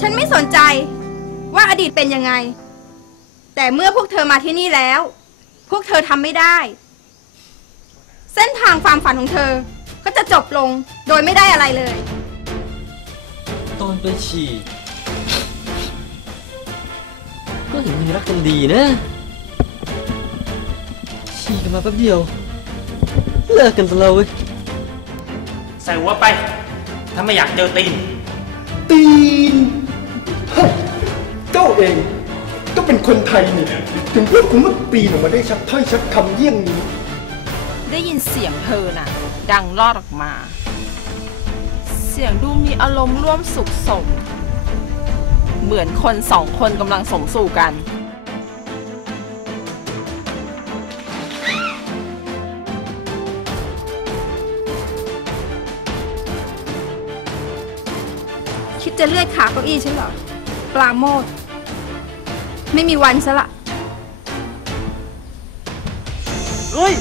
ฉันไม่สนใจว่าอดีตเป็นยังไง แต่เมื่อพวกเธอมาที่นี่แล้ว พวกเธอทำไม่ได้ เส้นทางความฝันของเธอ ก็จะจบลงโดยไม่ได้อะไรเลย ตอนไปฉี่ก็เห็นมีรักกันดีนะ ฉี่กันมาแป๊บเดียว เลิกกันซะแล้วเว้ยใส่หัวไป ถ้าไม่อยากเจอตีน ตีนฮะ เอง ก็เป็นคนไทยนี่ ถึงพูดคำว่าตีนออกมาได้ชัดถ้อยชัดคำเยี่ยงนี้ ได้ยินเสียงเธอน่ะ ดังลอดออกมา เสียงดูมีอารมณ์ร่วมสุขสม เหมือนคนสองคนกำลังสมสู่กันคิดจะเลื่อยขาเก้าอี้ฉันเหรอ ปลาโมด ไม่มีวันซะละเฮ้ย